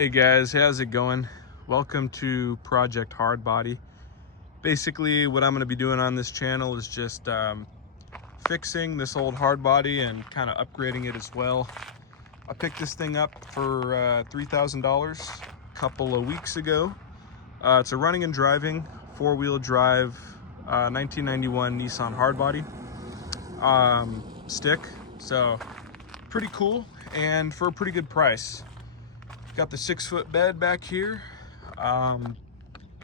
Hey guys, how's it going? Welcome to Project Hardbody. Basically, what I'm going to be doing on this channel is just fixing this old hardbody and kind of upgrading it as well. I picked this thing up for $3,000 a couple of weeks ago. It's a running and driving four-wheel drive 1991 Nissan Hardbody stick, so pretty cool and for a pretty good price. Got the 6-foot bed back here. Got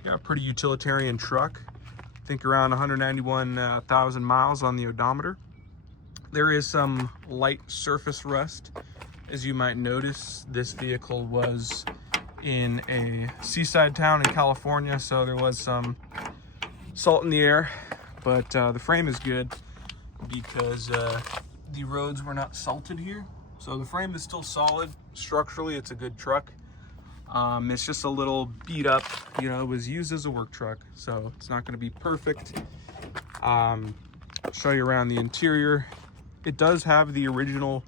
a pretty utilitarian truck. I think around 191,000 miles on the odometer. There is some light surface rust. As you might notice, this vehicle was in a seaside town in California, so there was some salt in the air, but the frame is good because the roads were not salted here. So the frame is still solid. Structurally, it's a good truck. It's just a little beat up. You know, it was used as a work truck, so it's not going to be perfect. I'll show you around the interior. It does have the original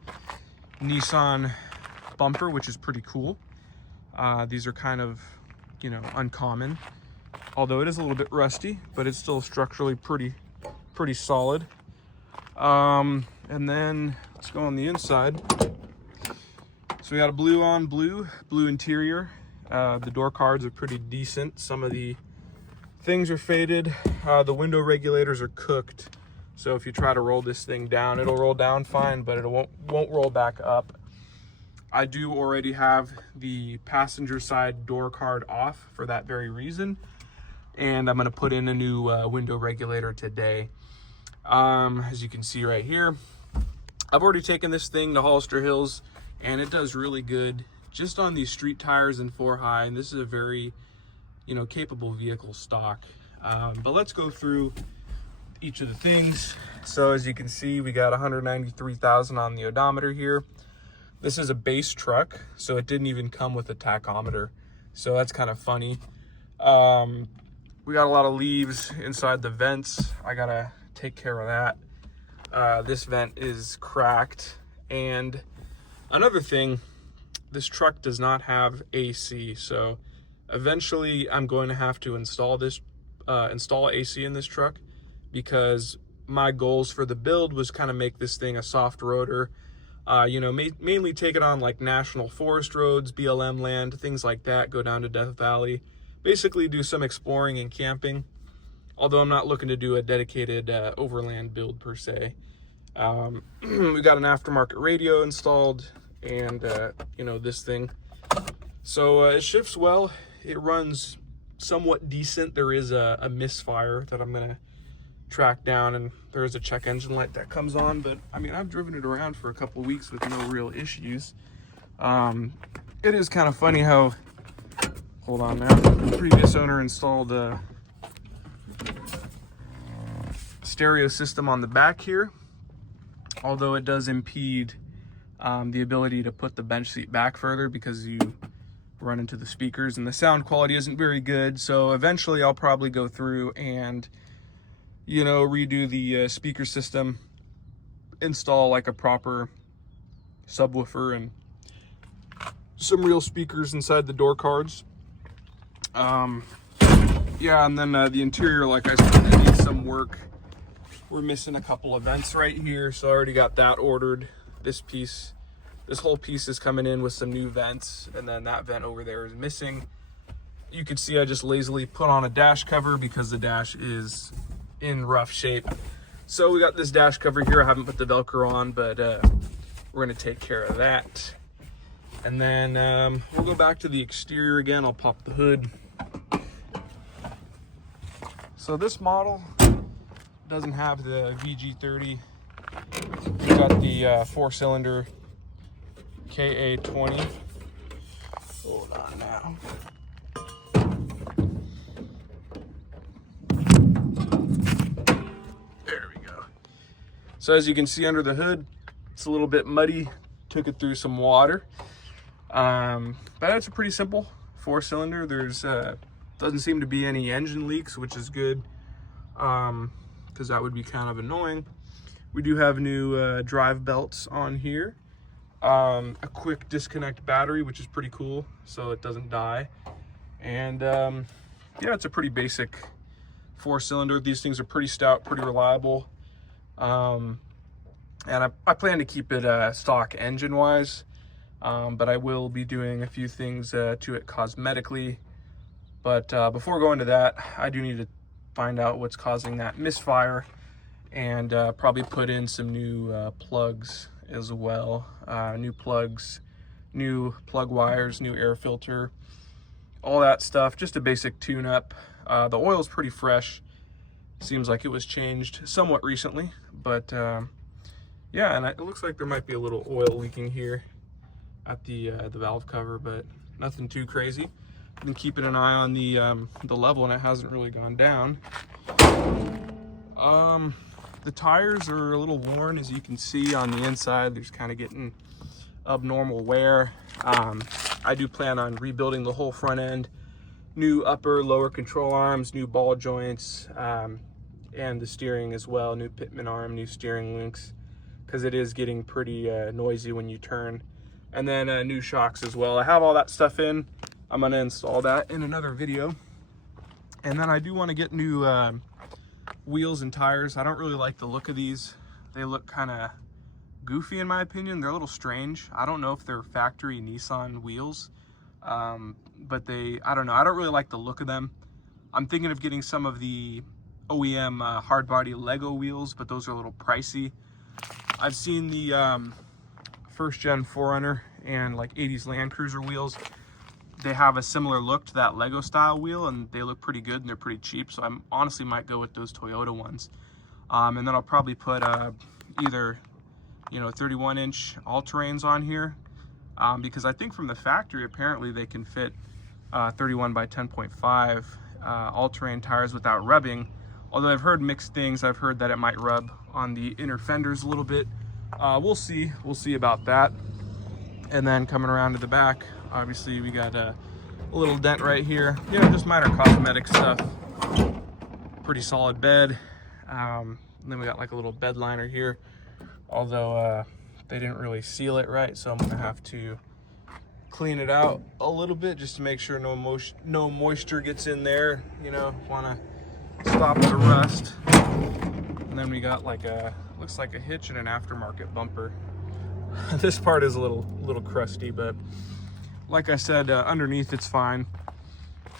Nissan bumper, which is pretty cool. These are kind of, you know, uncommon. Although it is a little bit rusty, but it's still structurally pretty solid. And then let's go on the inside. So we got a blue on blue interior. The door cards are pretty decent. Some of the things are faded. The window regulators are cooked. So if you try to roll this thing down, it'll roll down fine, but it won't roll back up. I do already have the passenger side door card off for that very reason. And I'm gonna put in a new window regulator today. As you can see right here, I've already taken this thing to Hollister Hills and it does really good just on these street tires and 4-high, and this is a very, you know, capable vehicle stock. But let's go through each of the things. So as you can see, we got 193,000 on the odometer here. This is a base truck, so it didn't even come with a tachometer, so that's kind of funny. We got a lot of leaves inside the vents. I gotta take care of that. This vent is cracked. And another thing, this truck does not have AC, so eventually I'm going to have to install AC in this truck, because my goals for the build was kind of make this thing a soft roader. You know, mainly take it on like national forest roads, BLM land, things like that, go down to Death Valley, basically do some exploring and camping. Although I'm not looking to do a dedicated overland build per se. We got an aftermarket radio installed and, you know, this thing. So it shifts well. It runs somewhat decent. There is a misfire that I'm going to track down, and there is a check engine light that comes on. But, I mean, I've driven it around for a couple of weeks with no real issues. It is kind of funny how, hold on now, the previous owner installed a stereo system on the back here, although it does impede the ability to put the bench seat back further because you run into the speakers, and the sound quality isn't very good. So eventually I'll probably go through and, you know, redo the speaker system, install like a proper subwoofer and some real speakers inside the door cards. Yeah, and then the interior, like I said, it needs some work. We're missing a couple of vents right here, so I already got that ordered. This whole piece is coming in with some new vents, and then that vent over there is missing. You can see I just lazily put on a dash cover because the dash is in rough shape. So we got this dash cover here. I haven't put the Velcro on, but we're gonna take care of that. And then we'll go back to the exterior again. I'll pop the hood. So this model doesn't have the VG30. We got the 4-cylinder KA20. Hold on now. There we go. So as you can see under the hood, it's a little bit muddy. Took it through some water. But it's a pretty simple 4-cylinder. There's doesn't seem to be any engine leaks, which is good, because that would be kind of annoying. We do have new drive belts on here. a quick disconnect battery, which is pretty cool, so it doesn't die. And yeah, it's a pretty basic 4-cylinder. These things are pretty stout, pretty reliable. And I plan to keep it stock engine wise, but I will be doing a few things to it cosmetically. But before going to that, I do need to find out what's causing that misfire, and probably put in some new plugs as well. New plugs, new plug wires, new air filter, all that stuff. Just a basic tune-up. The oil's pretty fresh. Seems like it was changed somewhat recently, but yeah, and it looks like there might be a little oil leaking here at the valve cover, but nothing too crazy. I've been keeping an eye on the level, and it hasn't really gone down. The tires are a little worn, as you can see on the inside. There's kind of getting abnormal wear. I do plan on rebuilding the whole front end, new upper, lower control arms, new ball joints, and the steering as well, new pitman arm, new steering links, because it is getting pretty noisy when you turn. And then new shocks as well. I have all that stuff in. I'm gonna install that in another video. And then I do want to get new wheels and tires. I don't really like the look of these. They look kind of goofy in my opinion. They're a little strange. I don't know if they're factory Nissan wheels, but I don't know. I don't really like the look of them. I'm thinking of getting some of the OEM Hardbody Lego wheels, but those are a little pricey. I've seen the first gen 4Runner and like 80s Land Cruiser wheels. They have a similar look to that Lego style wheel, and they look pretty good and they're pretty cheap. So I honestly might go with those Toyota ones. And then I'll probably put either 31-inch all-terrains on here, because I think from the factory apparently they can fit 31 by 10.5 all-terrain tires without rubbing. Although I've heard mixed things. I've heard that it might rub on the inner fenders a little bit. We'll see about that. And then coming around to the back, obviously we got a little dent right here. Just minor cosmetic stuff. Pretty solid bed. And then we got like a little bed liner here, although they didn't really seal it right, so I'm gonna have to clean it out a little bit just to make sure no moisture gets in there. Want to stop the rust. And then we got like looks like a hitch and an aftermarket bumper. This part is a little crusty, but like I said, underneath it's fine.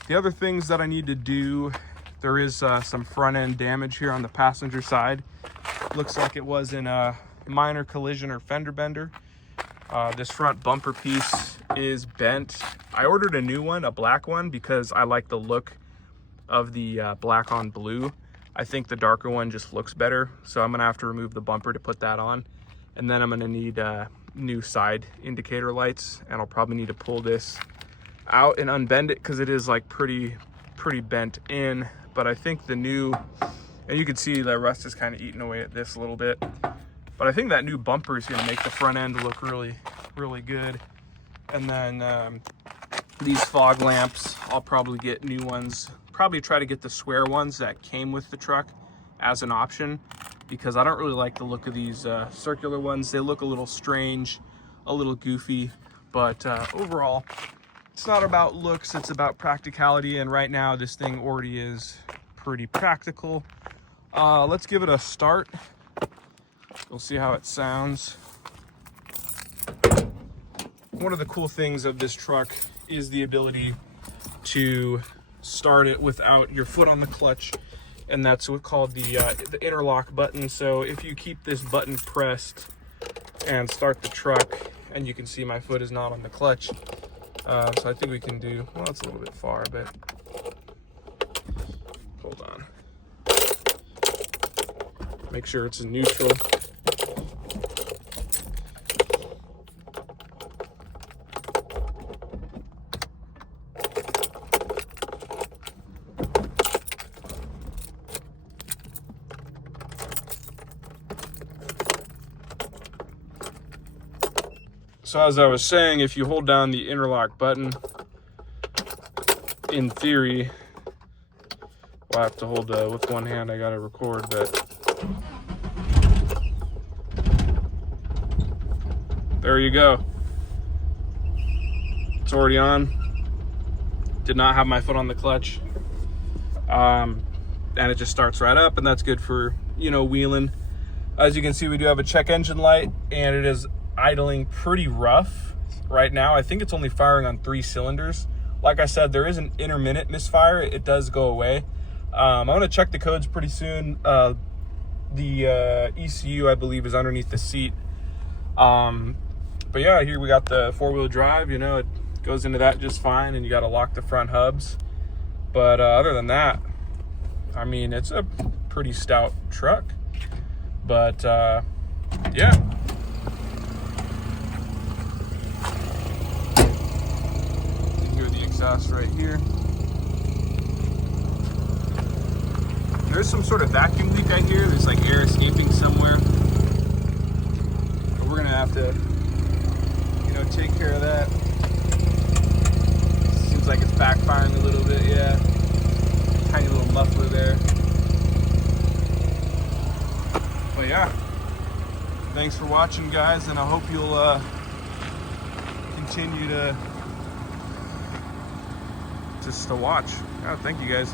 The other things that I need to do, there is some front end damage here on the passenger side. Looks like it was in a minor collision or fender bender. This front bumper piece is bent. I ordered a new one, a black one, because I like the look of the black on blue. I think the darker one just looks better, so I'm gonna have to remove the bumper to put that on. And then I'm gonna need new side indicator lights, and I'll probably need to pull this out and unbend it because it is like pretty bent in. But I think the new, and you can see the rust is kind of eating away at this a little bit, but I think that new bumper is gonna make the front end look really good. And then these fog lamps, I'll probably get new ones. Probably try to get the square ones that came with the truck as an option, because I don't really like the look of these circular ones. They look a little strange, a little goofy, but overall, it's not about looks, it's about practicality, and right now this thing already is pretty practical. Let's give it a start. We'll see how it sounds. One of the cool things of this truck is the ability to start it without your foot on the clutch, and that's what's called the interlock button. So if you keep this button pressed and start the truck, and you can see my foot is not on the clutch, so I think we can do, well, it's a little bit far, but hold on, make sure it's in neutral. So as I was saying, if you hold down the interlock button, in theory, well, I have to hold with one hand, I gotta record, but there you go. It's already on. Did not have my foot on the clutch. And it just starts right up, and that's good for, you know, wheeling. As you can see, we do have a check engine light, and it is idling pretty rough right now. I think it's only firing on 3 cylinders. Like I said, there is an intermittent misfire. It does go away. I'm going to check the codes pretty soon. The ECU, I believe, is underneath the seat. But yeah, here we got the 4-wheel drive. You know, it goes into that just fine, and you got to lock the front hubs. But other than that, I mean, it's a pretty stout truck. But yeah. You hear the exhaust right here. There's some sort of vacuum leak I hear. There's like air escaping somewhere. But we're gonna have to, you know, take care of that. Seems like it's backfiring a little bit, yeah. Tiny little muffler there. But yeah, thanks for watching, guys, and I hope you'll continue to just to watch. Yeah, thank you, guys.